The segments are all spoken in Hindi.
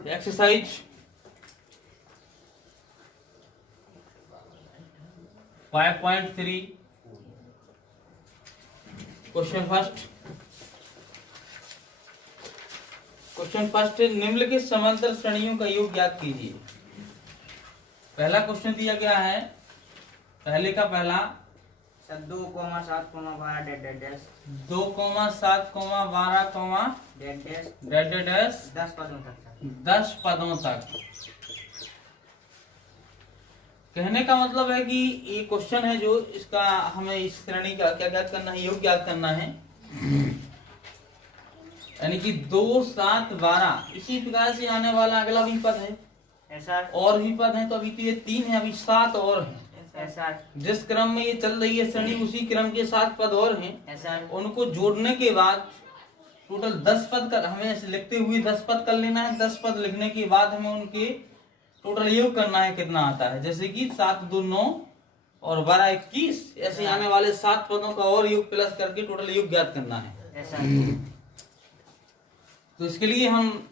एक्सरसाइज 5.3 क्वेश्चन फर्स्ट निम्नलिखित समांतर श्रेणियों का योग ज्ञात कीजिए। पहला क्वेश्चन दिया गया है, पहले का पहला 2,7,12 2,7,12 10 पदों तक। कहने का मतलब है कि ये क्वेश्चन है जो इसका हमें इस श्रेणी का क्या ज्ञात करना है, योग ज्ञात करना है। यानी कि 2, 7, 12 इसी प्रकार से आने वाला अगला भी पद है ऐसा, और भी पद है। तो अभी तो ये 3 है, अभी 7 और हैं। ऐसा, जिस क्रम में ये चल रही है श्रेणी उसी क्रम के 7 पद और हैं। ऐसा, उनको जोड़ने के बाद टोटल 10 पद कर, हमें ऐसे लिखते हुए 10 पद कर लेना है। 10 पद लिखने के बाद हमें उनके टोटल योग करना है, कितना आता है। जैसे कि 7 2 9 और 12 21 ऐसे आने वाले 7 पदों का और योग प्लस करके टोटल योग ज्ञात करना है। ऐसा। तो इसके लिए हम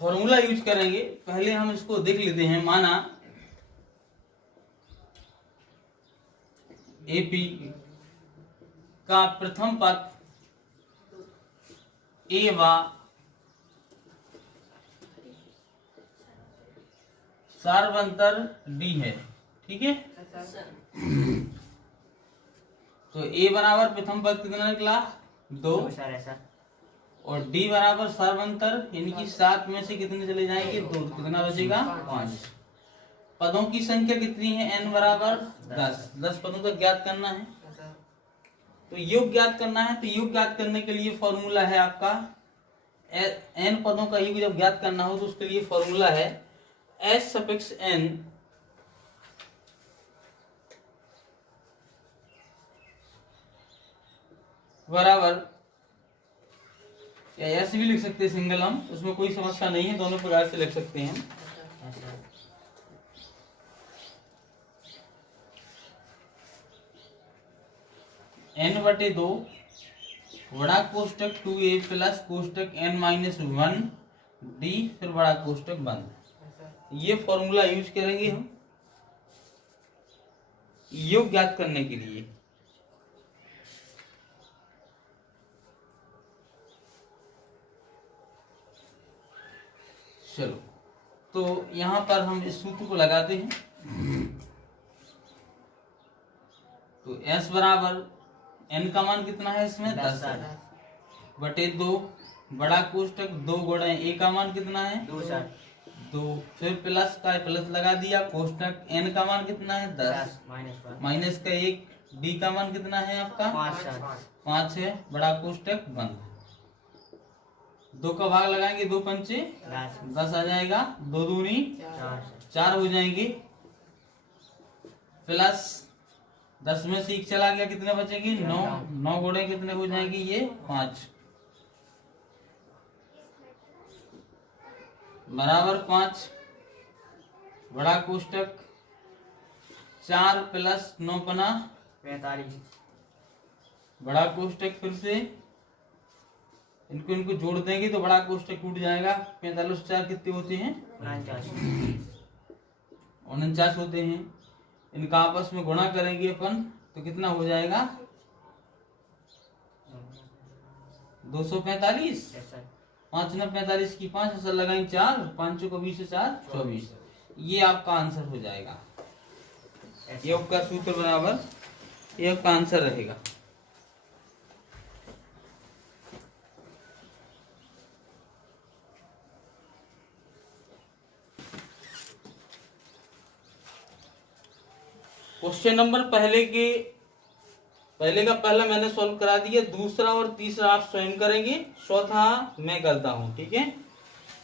फॉर्मूला यूज करेंगे। पहले हम इसको देख लेते हैं। माना एपी का प्रथम पद ए व सार्वंतर डी है, ठीक है। तो ए बराबर प्रथम पद कितना निकला 2 ऐसा, और डी बराबर सार्वंतर यानी कि 7 में से कितने चले जाएंगे 2, तो कितना बचेगा 5। पदों की संख्या कितनी है n बराबर 10 पदों तक ज्ञात करना है। तो योग ज्ञात करना है, तो योग ज्ञात करने के लिए फॉर्मूला है आपका n पदों का योग जब ज्ञात करना हो तो उसके लिए फॉर्मूला है s सफिक्स n बराबर, या ऐसे भी लिख सकते हैं सिंगल हम, उसमें कोई समस्या नहीं है, दोनों प्रकार से लिख सकते हैं। n/2 बड़ा कोष्टक 2a प्लस कोष्टक n-1 d फिर बड़ा कोष्टक बंद। ये फॉर्मूला यूज करेंगे हम योग ज्ञात करने के लिए। चलो, तो यहां पर हम इस सूत्र को लगाते हैं। तो s बराबर n का मान कितना है इसमें 10 बटे 2 बड़ा कोष्टक 2 गुणा a का मान कितना है 2 फिर प्लस का प्लस लगा दिया, कोष्टक n का मान कितना है 10 माइनस का 1 d का मान कितना है आपका 5 है, बड़ा कोष्टक बंद। 2 का भाग लगाएंगे 2 पंचे 10 आ जाएगा, 2 दूनी 4 हो जाएंगे, प्लस 10 में से 1 चला गया, कितने बचेंगे 9 गुणे कितने हो जाएंगे ये 5 बराबर 5 बड़ा कोष्टक 4 प्लस 9 पना 45 बड़ा कोष्टक, फिर से इनको जोड़ देंगे तो बड़ा कोष्टक टूट जाएगा। 45 4 कितने होते हैं 49 होते हैं। इनका आपस में गुणा करेंगे अपन तो कितना हो जाएगा 245। 5 9 45 की 5 असर लगाएंगे 4, 5 को 20 से 4 24। ये आपका आंसर हो जाएगा। योग का सूत्र बराबर ये आपका आंसर रहेगा। क्वेश्चन नंबर पहले का पहला मैंने सॉल्व करा दिया, दूसरा और तीसरा आप स्वयं करेंगे, चौथा मैं करता हूँ, ठीक है।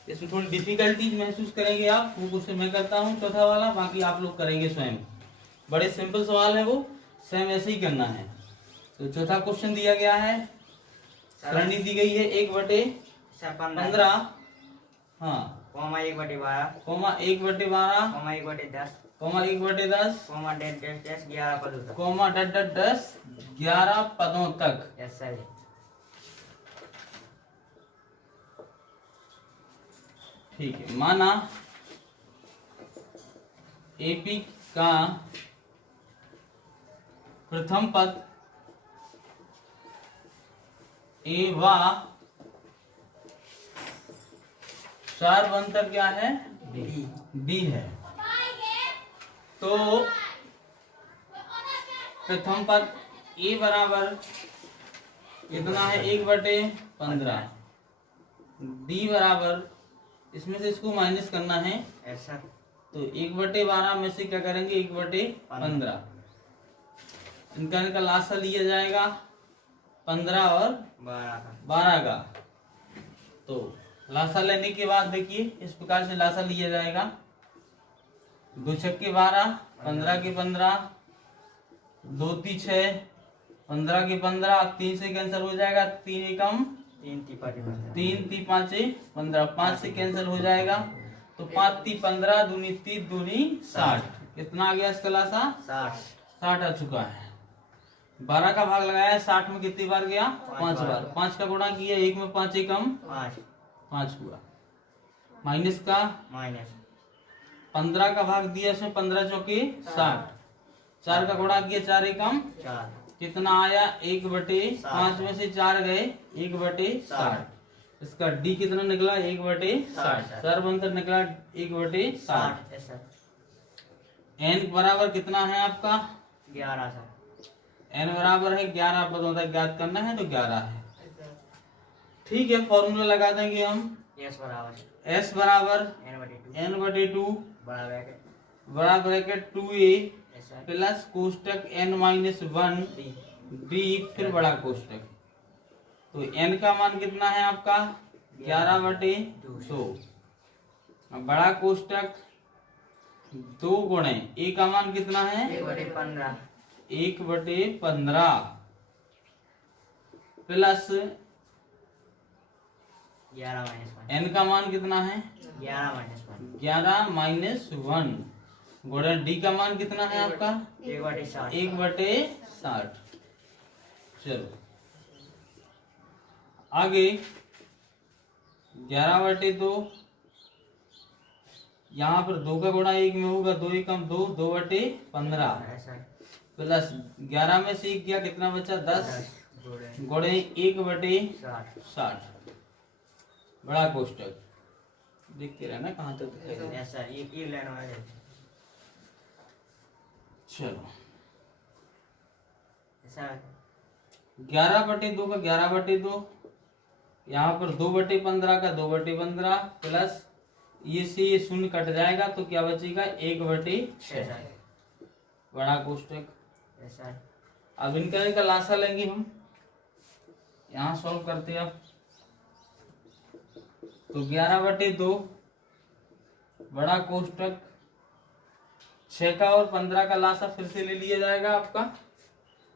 इसमें थोड़ी डिफिकल्टी महसूस करेंगे आप, वो से मैं करता हूँ चौथा वाला, बाकी आप लोग करेंगे स्वयं। बड़े सिंपल सवाल है, वो सेम ऐसे ही करना है। तो चौथा क्वेश्चन दिया गया है, सरणी दी गई है 1/15 हाँ 1/12 1/12 1/10 1/10 11 पदों तक। ठीक है, माना एपी का प्रथम पद ए व सार्वंतर क्या है? डी है। तो प्रथम पद ए बराबर कितना है? 1/15। डी बराबर, इसमें से इसको माइनस करना है, ऐसा तो 1/12 में से क्या करेंगे? 1/15। इनका लासा लिया जाएगा 15 और 12 का। तो लासा लेने के बाद देखिए इस प्रकार से लासा लिया जाएगा। 2 छक्के 12, 15 के 15, 2 ती 6, 15 के 15, 3 से कैंसिल हो जाएगा, 3 एकम 3 ती 5 15, 5 से कैंसिल हो जाएगा, तो 5 ती 15, दूनी 30, दूनी 60। कितना आ गया इसका लासा? 60 आ चुका है। 12 का भाग लगाया, 60 में कितनी बार गया? 5 बार। 5 का गुणा किया, 1 में 5 एकम 5 हुआ। माइनस का 15 का भाग दिया, इसमें 15 चौके 60। 4 का गुणा किया, 4 एकम 4। कितना आया? 1/5 में से 4 गए, 1/60। इसका डी कितना निकला? 1/60। सर्वंतर निकला 1/60। एन बराबर कितना है आपका? 11। एन बराबर है 11 पदों तक ज्ञात करना है, तो 11 है। ठीक है, फॉर्मूला लगा देंगे हम। S बराबर n/2 बड़ा ब्रैकेट 2a प्लस कोष्टक n-1 b फिर बड़ा कोष्टक। तो n का मान कितना है आपका? 11/2। अब बड़ा कोष्टक 2 गुणे a का मान कितना है? 1/15 प्लस n का मान कितना है? 11-1 गुणे d का मान कितना है आपका? 1/60। चलो आगे 11/2, यहाँ पर 2 का गुणा 1 में होगा, 2 एकम 2, 2/15 प्लस 11 में से 1 गया, कितना बचा? 10 गुणे 1/60 बड़ा कोष्टक। देखते रहना कहाँ तक दिखेगा। चलो 11/2 का 11/2, यहाँ पर 2/15 का 2/15 प्लस ये से ये शून्य कट जाएगा, तो क्या बचेगा? 1/6 बड़ा कोष्टक। अब इनका लासा लेंगे हम, यहाँ सॉल्व करते हैं। अब तो 11/2 बड़ा कोष्टक 6 का और 15 का लासा फिर से ले लिया जाएगा आपका।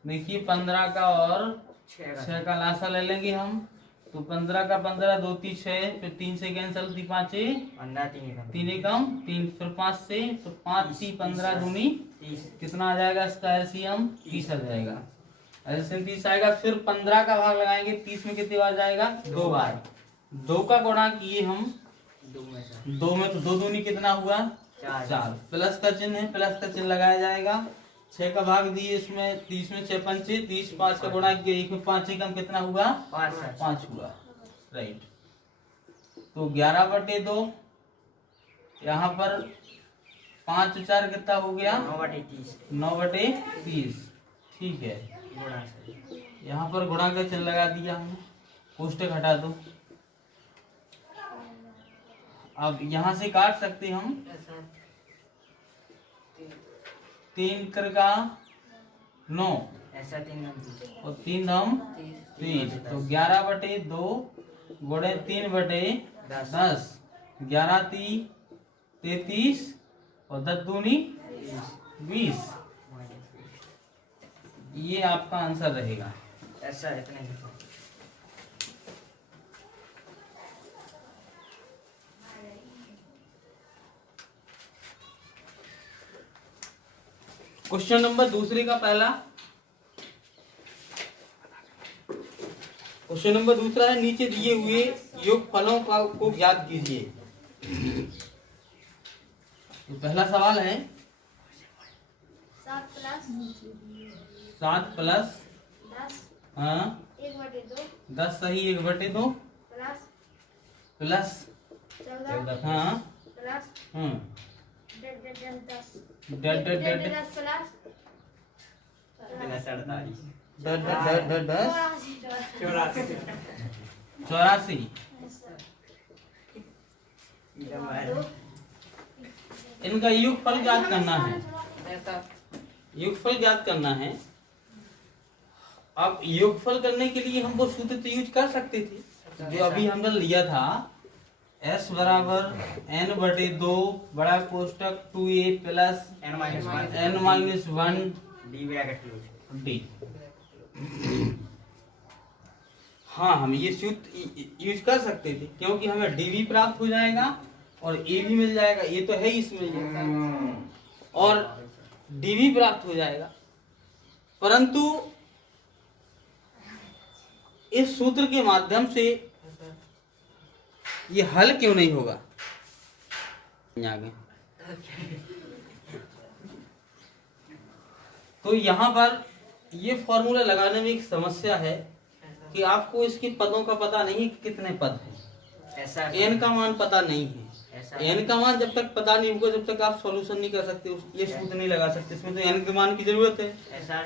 देखिए 15 का और 6 का लासा ले लेंगे हम। तो 15 का 15, 2 ती 6, फिर 3 से कैंसिल, 5 3 एकम 3, फिर 5 से, तो 5 ती 15 दूनी 30। कितना आ जाएगा इसका एलसीएम? 30 आ जाएगा। एलसीएम 30 आएगा। फिर 15 का भाग लगाएंगे, 30 में कितनी बार जाएगा? 2 बार। 2 का गुणा किए हम 2 में, तो 2 दूनी कितना हुआ? 4। प्लस का चिन्ह है, प्लस का चिन्ह लगाया जाएगा। 6 का भाग दिए, इसमें 30 में 6 पंचे 30, 5 का गुणा किया, 1 में 5 एकम कितना हुआ? 5 हुआ। राइट। तो 11/2, यहाँ पर 5 और 4 कितना हो गया? 9/30। ठीक है, यहाँ पर गुणा का चिन्ह लगा दिया हमने। कोष्टक हटा दो। अब यहाँ से काट सकते हम। 3 कर का 9 और 3 धम 30, तो 11/2 गुणे 3/10, 11 ती 33 और 10 दूनी 20। ये आपका आंसर रहेगा। ऐसा इतना ही। क्वेश्चन नंबर दूसरे का पहला क्वेश्चन नंबर दूसरा है, नीचे दिए हुए योग फलों को ज्ञात कीजिए। तो पहला सवाल है 7 प्लस 7 प्लस 10 हाँ 1/2 10 सही 1/2 प्लस प्लस 14 हाँ प्लस डेड 10 प्लस प्लस 48 दस 84 इनका योगफल ज्ञात करना है। योगफल ज्ञात करना है। अब योगफल करने के लिए हम वो सूत्र तो यूज कर सकते थे जो अभी हमने लिया था, s बराबर n/2 बड़ा कोष्टक 2a प्लस n-1 d। हाँ हम ये सूत्र यूज कर सकते थे क्योंकि हमें d भी प्राप्त हो जाएगा और a भी मिल जाएगा, ये तो है इसमें और d भी प्राप्त हो जाएगा। परंतु इस सूत्र के माध्यम से ये हल क्यों नहीं होगा? आगे तो यहाँ पर ये फॉर्मूला लगाने में एक समस्या है कि आपको इसके पदों का पता नहीं है कि कितने पद हैं। n का मान पता नहीं है। n का मान जब तक पता नहीं होगा जब तक आप सॉल्यूशन नहीं कर सकते, ये सूत्र नहीं लगा सकते। इसमें तो n के मान की जरूरत है,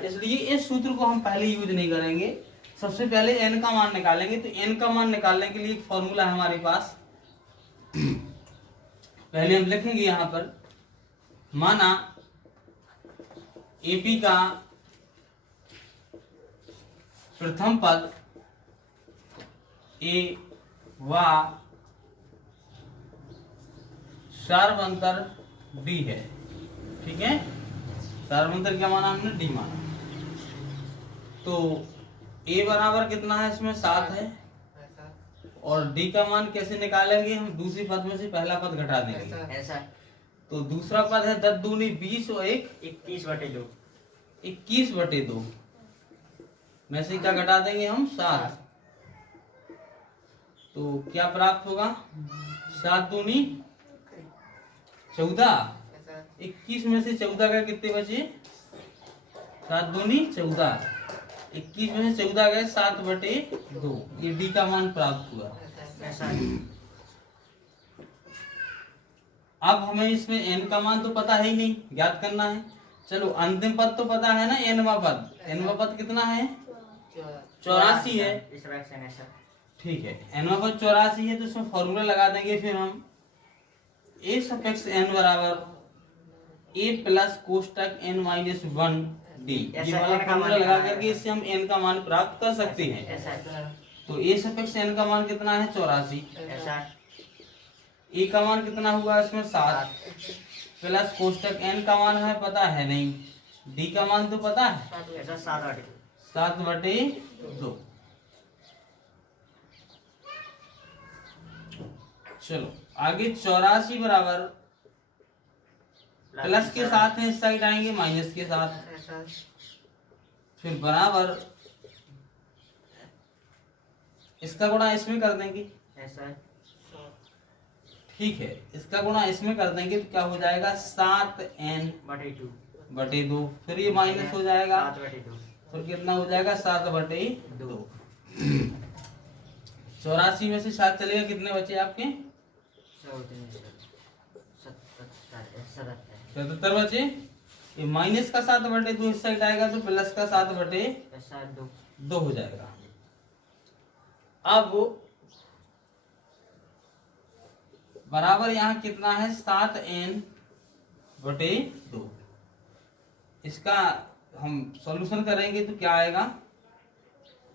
इसलिए इस सूत्र को हम पहले यूज नहीं करेंगे। सबसे पहले n का मान निकालेंगे। तो n का मान निकालने के लिए एक फॉर्मूला है हमारे पास। पहले हम लिखेंगे यहाँ पर, माना AP का प्रथम पद A व सार्वंतर D है। ठीक है, सार्वंतर क्या माना हमने? D माना। तो A बराबर कितना है? इसमें 7 है और D का मान कैसे निकालेंगे? हम दूसरी पद में से पहला पद घटा देंगे। ऐसा तो दूसरा पद है 10 दूनी 20 और 21/2 21/2 में से क्या घटा देंगे हम? 7। तो क्या प्राप्त होगा? 7 दूनी 14। 21 में से 14 का कितने बचे? 7 दूनी 14। 21 में से 14 गए 7/2। ये D का मान प्राप्त हुआ। अब हमें इसमें n का मान तो पता है ही नहीं, ज्ञात करना है। चलो अंतिम पद तो पता है ना, nवां पद। nवां पद कितना है? 84 है। ठीक है, nवां पद 84 है तो इसमें फॉर्मूला लगा देंगे। फिर हम a सफिक्स n बराबर a प्लस कोष्टक n-1 d, ये वाला फॉर्मूला लगा करके इससे हम n का मान प्राप्त कर सकते हैं। तो a सफिक्स n का मान कितना है? 84। a का मान कितना हुआ इसमें? 7 प्लस कोष्टक n का मान हमें पता है नहीं, d का मान तो पता है 7/2। चलो आगे 84 बराबर प्लस के साथ है, इस साइड आएंगे माइनस के साथ, फिर बराबर इसका गुणा इसमें कर देंगे। ठीक है, इसका गुणा इसमें कर देंगे तो क्या हो जाएगा? 7n/2। फिर ये माइनस हो जाएगा, फिर कितना हो जाएगा? 7/2। 84 में से 7 चलेगा, कितने बचे आपके? 77 बचे। ये माइनस का 7/2 इस साइड आएगा तो प्लस का 7/2 हो जाएगा। अब बराबर यहाँ कितना है? 7n/2। इसका हम सॉल्यूशन करेंगे तो क्या आएगा?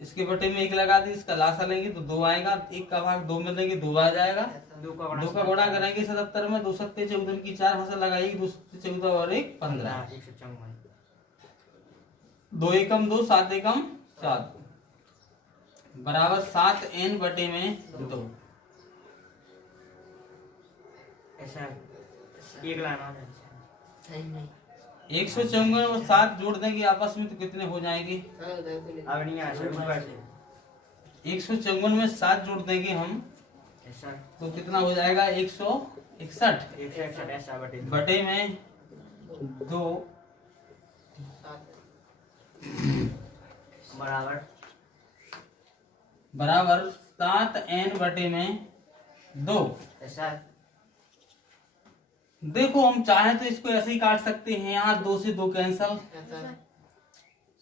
इसके बटे में 1 लगा दी, इसका लासा लेंगे तो 2 आएगा। 1 का भाग 2 में लेंगे 2 आ जाएगा। 2 का गुणा करेंगे 77 में, 2 सत्ते 14 की 4 फसल लगाएगी, 2 सत्ते 14 और 1 15। 2 एकम 2, 7 एकम 7 बराबर 7n/2। ऐसा 1 लाना 154 और 7 जोड़ देंगे आपस में तो कितने हो जाएंगे? अब नहीं आ 154 में 7 जोड़ देंगे हम यस सर तो कितना हो जाएगा 161 161 ऐसा बटे 2 बटे में 2 बराबर 7n बटे में 2। यस सर देखो हम चाहे तो इसको ऐसे ही काट सकते हैं, यहाँ 2 से 2 कैंसल,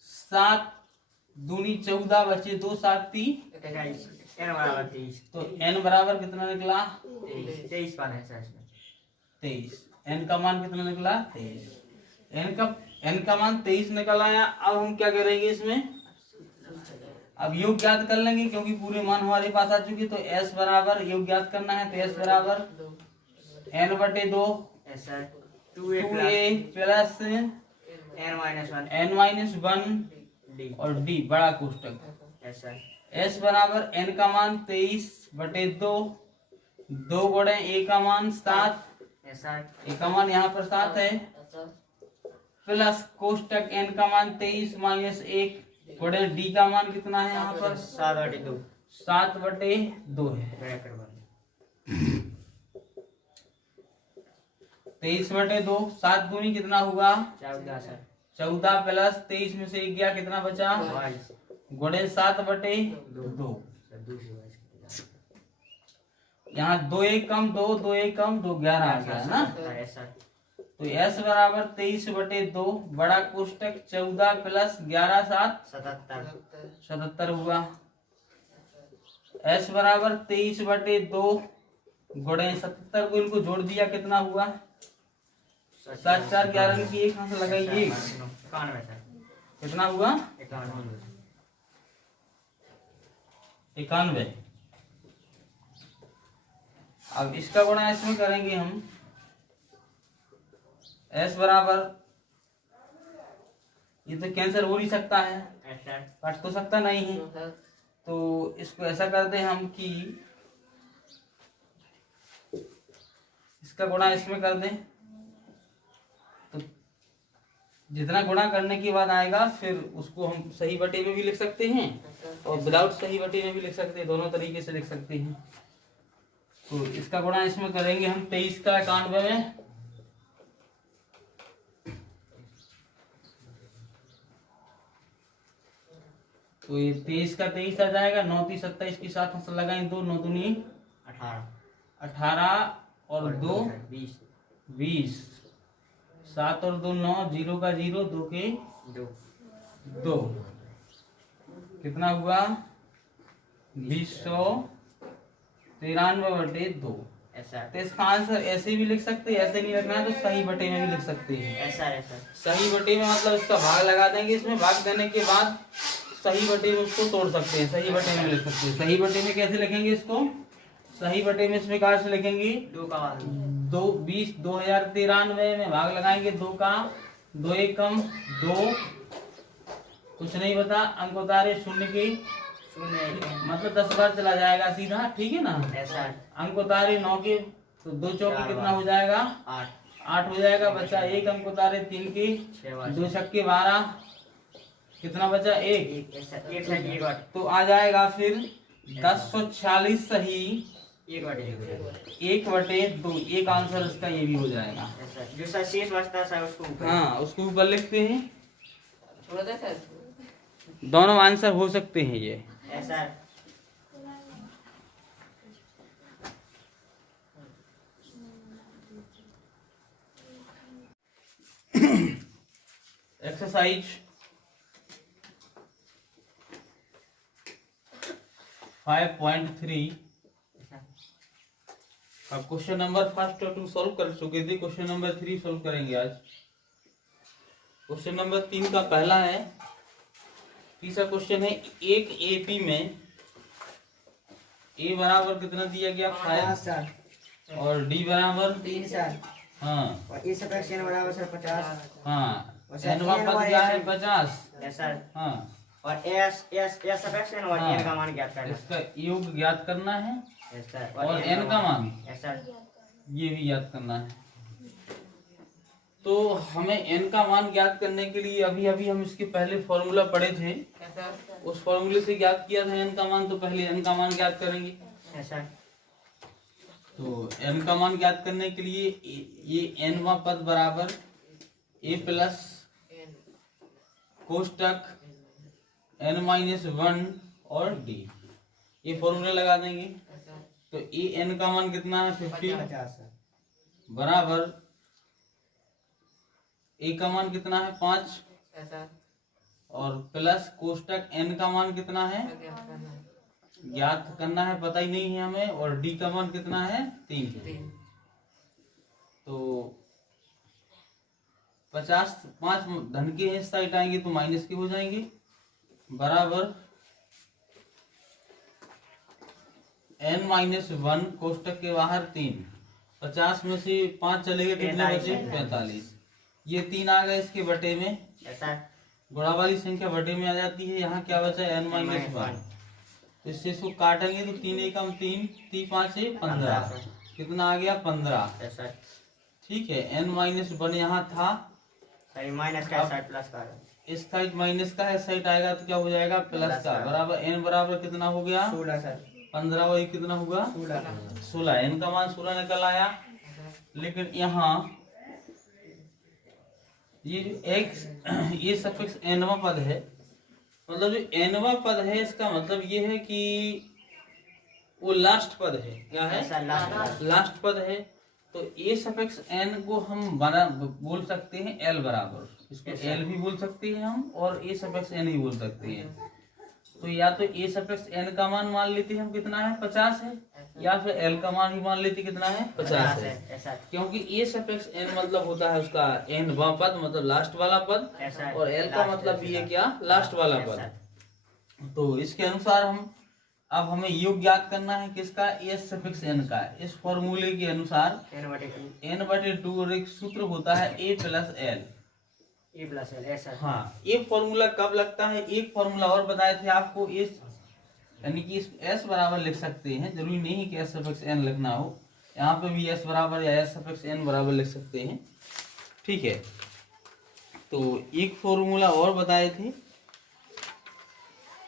7 दूनी 14 बचे 2 7 3 n बराबर 23 तो n बराबर कितना निकला 23 पाना है सर इसमें 23। n का मान कितना निकला 23। n का मान 23 निकल आया। अब हम क्या करेंगे इसमें, अब योग ज्ञात कर लेंगे क्योंकि पूरे मान हमारे पास आ चुके। तो s बराबर योग ज्ञात करना है तो s बराबर n बटे 2 yes sir 2a 2a plus n -1 n-1 d और d बड़ा कोष्टक। यस सर s बराबर n का मान 23 बटे 2 2 गुणे a का मान 7, यस सर a का मान यहाँ पर 7 है, प्लस कोष्टक n का मान 23 माइनस 1 गुणे d का मान कितना है यहाँ पर 7 बटे 2 7 बटे 2 है। ब्रैकेट बंद 23 बटे 2 7 दूनी कितना होगा 14 सर 14 प्लस 23 में से 1 गया कितना बचा 22 गुणे 7 बटे 2। सर दूसरी बात यहाँ 2 1 कम 2 2 1 कम 2 11 आ गया ना। यस सर तो s बराबर 23 बटे 2 बड़ा कोष्टक 14 प्लस 11 7 77 हुआ। s बराबर 23 बटे 2 गुणे 77 को इनको जोड़ दिया कितना हुआ 7 4 11 की एक हाथ लगाइए 91 सर कितना हुआ 91। अब इसका गुणा इसमें करेंगे हम s बराबर ये तो कैंसिल हो नहीं सकता है, यस सर काट तो सकता नहीं है। तो इसको ऐसा करते हैं हम कि इसका गुणा इसमें कर दें तो जितना गुणा करने के बाद आएगा फिर उसको हम सही बटे में भी लिख सकते हैं और विदाउट सही बटे में भी लिख सकते हैं, दोनों तरीके से लिख सकते हैं। तो इसका गुणा इसमें करेंगे हम 23 का 91 में तो ये 23 का 23 आ जाएगा 9 3 27 के साथ हम लगाएं 2 9 दूनी 18 और 2 20 7 और 2 9 0 का 0 2 के 2 कितना हुआ 293 बटे 2। तो इसका आंसर ऐसे भी लिख सकते हैं, ऐसे नहीं रखना है तो सही बटे में भी लिख सकते हैं। सही बटे में मतलब इसका भाग लगा देंगे, इसमें भाग देने के बाद सही बटे में उसको तोड़ सकते हैं, सही बटे में लिख सकते हैं। सही बटे में कैसे लिखेंगे इसको, सही बटे में इसमें कहा से लिखेंगे 2093 में भाग लगाएंगे 2 का 2 1 कम 2 कुछ नहीं बता अंक उतारे 0 के मतलब 10 बार चला जाएगा सीधा, ठीक है ना। अंक उतारे 9 के तो 2 चौके कितना हो जाएगा 8 हो जाएगा, बचा 1 अंक उतारे 3 के 2 छक्के 12 कितना बचा 1 तो आ जाएगा फिर 1046 सही 1 बटे 2। एक आंसर इसका ये भी हो जाएगा। जो सर शेष बचता है उसको हाँ उसको ऊपर लिखते हैं, दोनों आंसर हो सकते हैं ये। ऐसा एक्सरसाइज 5.3 अब क्वेश्चन नंबर फर्स्ट और 2 सॉल्व कर चुके थे, क्वेश्चन नंबर 3 सॉल्व करेंगे आज। क्वेश्चन नंबर 3 का पहला है, तीसरा क्वेश्चन है एक एपी में ए बराबर कितना दिया गया 5 और डी बराबर 3 सर हाँ और इस फ्रैक्शन बराबर सर 50 हाँ एनवा पद क्या है 50 यस सर हाँ और एस फ्रैक्शन और हाँ। n का मान ज्ञात करना इसका योग ज्ञात करना है यस सर और n का मान यस सर ये भी ज्ञात करना है। तो हमें n का मान ज्ञात करने के लिए अभी अभी हम इसके पहले फॉर्मूला पढ़े थे, उस फॉर्मूले से ज्ञात किया था n का मान, तो पहले n का मान ज्ञात करेंगे। यस सर तो n का मान ज्ञात करने के लिए ये nवां पद बराबर a प्लस कोष्टक n-1 और d, ये फॉर्मूला लगा देंगे। तो ए n का मान कितना है 50 50 बराबर a का मान कितना है 5 और प्लस कोष्टक n का मान कितना है ज्ञात करना है, पता ही नहीं है हमें, और d का मान कितना है 3। तो 50 5 धन के इस साइड आएंगे तो माइनस के हो जाएंगे बराबर n-1 कोष्टक के बाहर 3, 50 में से 5 चले गए कितने बचे 45। ये 3 आ गए इसके बटे में, गुणा वाली संख्या बटे में आ जाती है। यहाँ क्या बचा n-1, तो इससे इसको काटेंगे तो 3 एकम 3, 3 5 15, कितना आ गया 15। ठीक है, n-1 यहाँ था, माइनस का साइड प्लस का इस साइड माइनस का है, साइड आएगा तो क्या हो जाएगा प्लस का, बराबर n बराबर कितना हो गया 16 सर 15 वही कितना होगा 16, n का मान 16 निकल आया। लेकिन यहाँ ये जो x ये सफिक्स nवां पद है, मतलब जो nवां पद है इसका मतलब ये है कि वो लास्ट पद है। क्या है लास्ट पद है। तो ए सफिक्स n को हम बोल सकते हैं l बराबर, इसको l भी बोल सकते हैं हम और ए सफिक्स n भी बोल सकते हैं। तो या तो ए सफिक्स n का मान मान लेते हैं हम कितना है 50 है, या फिर l का मान ही मान लेते कितना है 50 है, क्योंकि ए सफिक्स n मतलब होता है उसका n वां पद मतलब लास्ट वाला पद, और l का मतलब भी है क्या लास्ट वाला पद। तो इसके अनुसार अब हमें योग ज्ञात करना है किसका एस सफिक्स n का। इस फॉर्मूले के अनुसार n/2 और एक सूत्र होता है a प्लस l। हाँ, ये फॉर्मूला कब लगता है, एक फॉर्मूला और बताए थे आपको, इस यानी कि इस s बराबर लिख सकते हैं, जरूरी नहीं है कि s सफिक्स n लिखना हो, यहाँ पे भी s बराबर या s सफिक्स n बराबर लिख सकते हैं। ठीक है, तो एक फॉर्मूला और बताए थे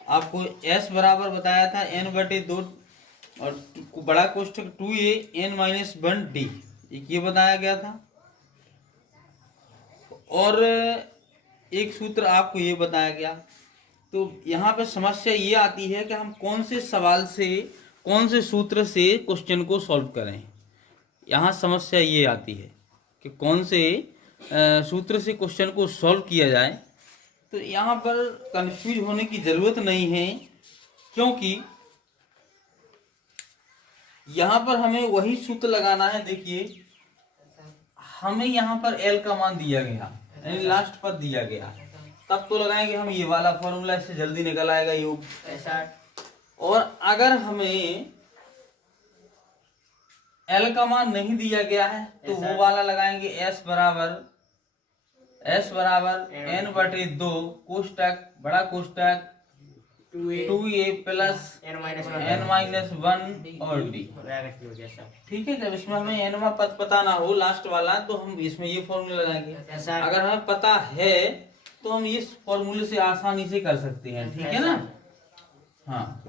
आपको, s बराबर बताया था n/2 और बड़ा कोष्ठक 2a n-1 d, एक ये बताया गया था। और एक सूत्र आपको ये बताया गया। तो यहाँ पे समस्या ये आती है कि हम कौन से सवाल से कौन से सूत्र से क्वेश्चन को सॉल्व करें। यहाँ समस्या ये आती है कि कौन से सूत्र से क्वेश्चन को सॉल्व किया जाए। तो यहाँ पर कंफ्यूज होने की जरूरत नहीं है, क्योंकि यहाँ पर हमें वही सूत्र लगाना है। देखिए, हमें यहाँ पर l का मान दिया गया, यानी लास्ट पद दिया गया, तब तो लगाएंगे हम ये वाला फॉर्मूला, इससे जल्दी निकल आएगा योग। और अगर हमें l का मान नहीं दिया गया है तो वो वाला लगाएंगे s बराबर n/2 कोष्टक बड़ा कोष्टक 2a प्लस n-1 और d। ठीक है, जब इसमें हमें nवां पद पता ना हो लास्ट वाला, तो हम इसमें ये फॉर्मूला लगाएंगे। अगर हमें पता है तो हम इस फॉर्मूले से आसानी से कर सकते हैं। ठीक है ना। हाँ,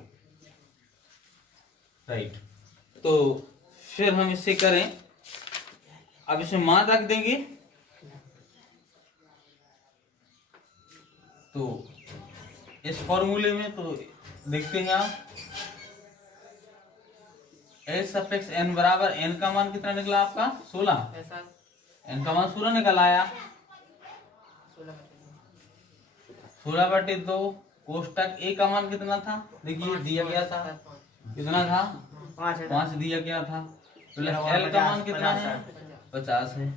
राइट। तो फिर हम इससे करें, अब इसमें मान रख देंगे। तो इस फॉर्मूले में तो देखते हैं आप, एस सफिक्स n बराबर n का मान कितना निकला आपका 16, n का मान 16 निकल आया। 16/2 कोष्टक a का मान कितना था, देखिए दिया गया था, कितना था 5 दिया गया था, प्लस l का मान कितना है 50 है।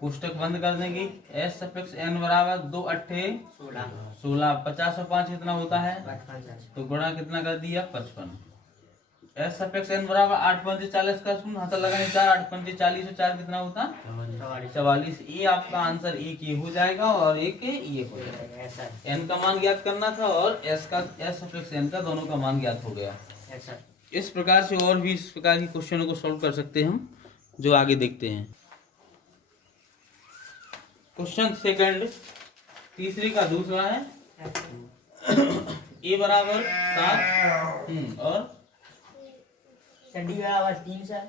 कोष्टक बंद कर देंगे। एस सफिक्स n बराबर 2 8 16, 50 और 5 कितना होता है, तो गुणा कितना कर दिया 55। एस सफिक्स n बराबर 8 5 40 का शून्य हाथ लगाने 4, 8 5 40 और 4 कितना होता 44। ये आपका आंसर एक ये हो जाएगा और एक ये हो जाएगा। n का मान ज्ञात करना था और एस सफिक्स n का दोनों का मान ज्ञात हो गया। इस प्रकार से और भी इस प्रकार के क्वेश्चनों को सॉल्व कर सकते हैं हम, जो आगे देखते हैं। क्वेश्चन सेकंड, तीसरे का दूसरा है, a बराबर 7 और d बराबर 3 सर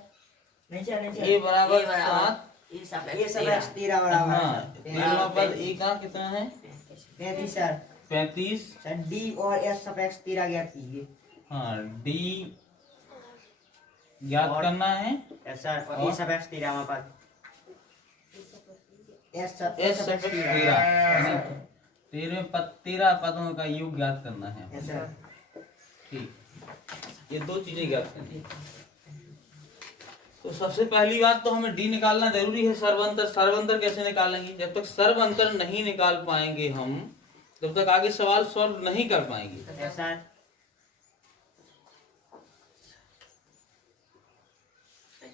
ए बराबर 7, ये सब x 13 बराबर हाँ है 13वां पद ए का कितना है 35 सर 35। सर d और s सब x 13 ज्ञात कीजिए हाँ डी ज्ञात और- करना है यस सर और ये सब x 13वां पद s सब एस x 13 13 13 पदों का योग ज्ञात करना है। यस सर ठीक, ये 2 चीजें ज्ञात करनी है। तो सबसे पहली बात तो हमें डी निकालना जरूरी है। सर्वंतर कैसे निकालेंगे? जब तक सर्वंतर नहीं निकाल पाएंगे हम, तब तक आगे सवाल सॉल्व नहीं कर पाएंगे। यस सर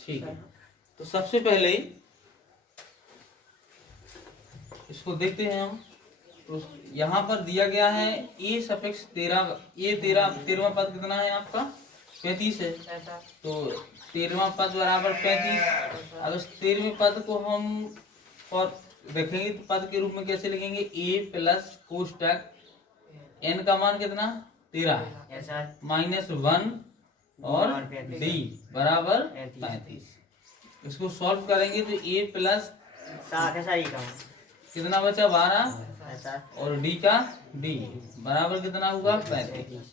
ठीक है, तो सबसे पहले इसको देखते हैं हम। तो यहाँ पर दिया गया है ए सफिक्स 13, ये 13वां पद कितना है आपका 35 है। तो 13वां पद बराबर 35। अब इस 13वें पद को हम और देखेंगे तो पद के रूप में कैसे लिखेंगे? ए प्लस कोष्टक एन का मान कितना 13 है यस सर -1 और डी बराबर 35। इसको सॉल्व करेंगे तो ए प्लस 7 है सर ये का कितना बचा 12 यस सर और डी का डी बराबर कितना होगा 35।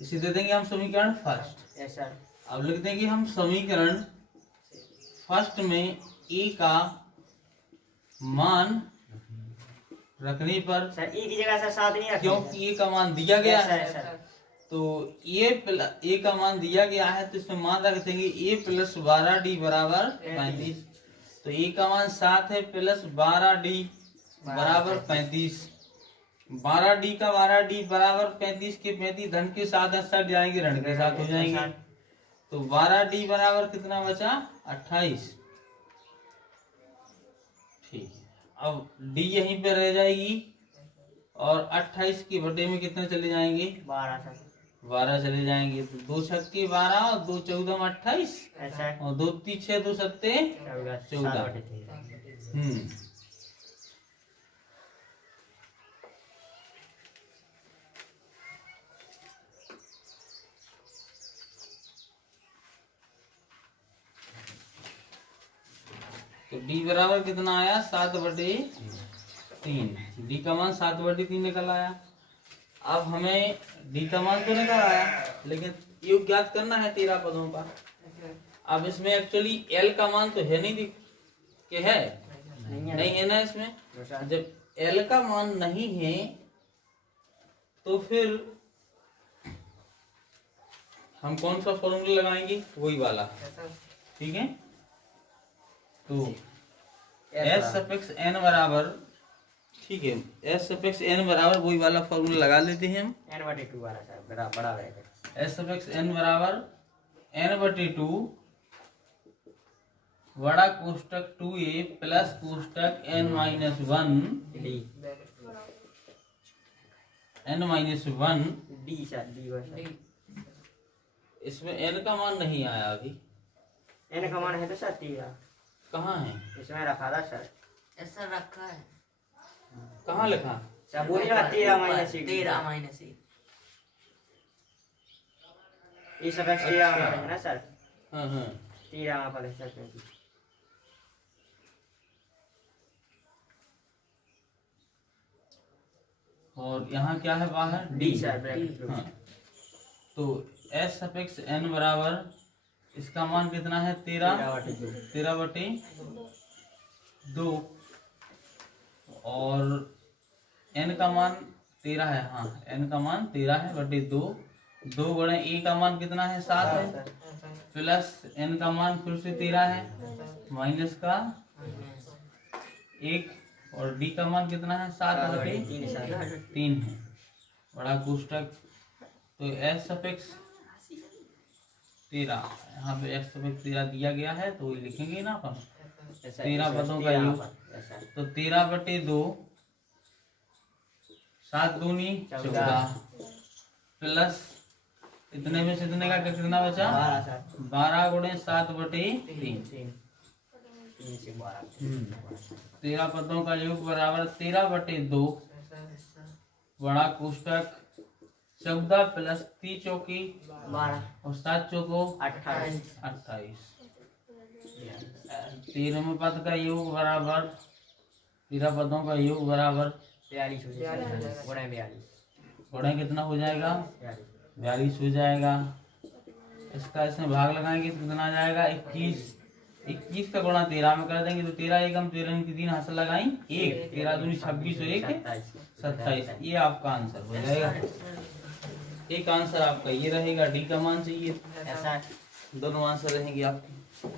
इसे दे देंगे हम समीकरण फर्स्ट। यस सर अब लिख देंगे हम समीकरण फर्स्ट में ए का मान रखने पर, सर e की जगह सर 7 नहीं रखेंगे क्योंकि ए का मान दिया गया यस है सर सर तो ए का मान दिया गया है तो इसमें मान रख देंगे ए प्लस 12 डी बराबर 35। तो ए का मान 7 है प्लस 12 डी बराबर 35। 12 डी का 12 डी बराबर 35 के 35 धन के साथ सट जाएंगे, ऋण के साथ हो जाएंगे। तो 12 डी बराबर कितना बचा 28। ठीक है, अब डी यहीं पे रह जाएगी और 28 के बटे में कितने चले जाएंगे 12 सर 12 चले जाएंगे। तो 2 छक्के 12 और 2 14 में 28 यस सर और 2 3 6 2 सत्ते 14। तो डी बराबर कितना आया 7/3। डी का मान 7/3 निकल आया। अब हमें डी का मान तो निकल आया लेकिन योग ज्ञात करना है 13 पदों का। अब इसमें एक्चुअली एल का मान तो है नहीं कि है नहीं है ना इसमें। जब एल का मान नहीं है तो फिर हम कौन सा फॉर्मूला लगाएंगे वही वाला। ठीक है, तो एस सफिक्स एन बराबर, ठीक है एस सफिक्स एन बराबर वही वाला फॉर्मूला लगा लेते हैं हम। n/2 वाला सर बड़ा ब्रैकेट एस सफिक्स एन बराबर n/2 बड़ा कोष्टक 2a प्लस कोष्टक n-1 d n-1। d sir d बस इसमें n का मान नहीं आया अभी। n का मान है तो सर 13 कहाँ है? इसमें रखा था सर ऐसा रखा है कहाँ लिखा? सर बोल रहा 13 माइनस एक ये सब x 13 है ना सर हाँ हाँ 13 में पड़े सर 35 और यहाँ क्या है बाहर d सर ब्रैकेट हाँ, तो एस सफिक्स एन बराबर इसका मान कितना है 13/2 और एन का मान 13 है। हाँ एन का मान 13 है बटे 2। 2 गुणे ए का मान कितना है 7 है प्लस एन का मान फिर से 13 है माइनस का 1 और डी का मान कितना है 7/3 है बड़ा कोष्टक। तो एस सफिक्स 13 यहाँ पे एक्स सफिक्स 13 दिया गया है तो वही लिखेंगे ना अपन 13 पदों का योग। तो 13/2 7 दूनी 14 प्लस इतने में से इतने का कितना बचा 12 गुणे 7/3। 13 पदों का योग बराबर 13/2 बड़ा कोष्टक 14 प्लस 3 चौकी 12 और 7 चौको 28 28। 13वें पद का योग बराबर 13 पदों का योग बराबर 42 हो जाएगा, गुणा 42, गुणा कितना हो जाएगा? 42, 42 हो जाएगा। इसका इसमें भाग लगाएंगे तो कितना आ जाएगा? 21। 21 का गुणा 13 में कर देंगे तो 13 एकम 13 की 3 हाथ लगाई 1, 13 दूनी 26 और 1 27। ये आपका आंसर हो जाएगा। एक आंसर आपका ये रहेगा, डी का मान चाहिए, ऐसा दोनों आंसर रहेंगे आपके।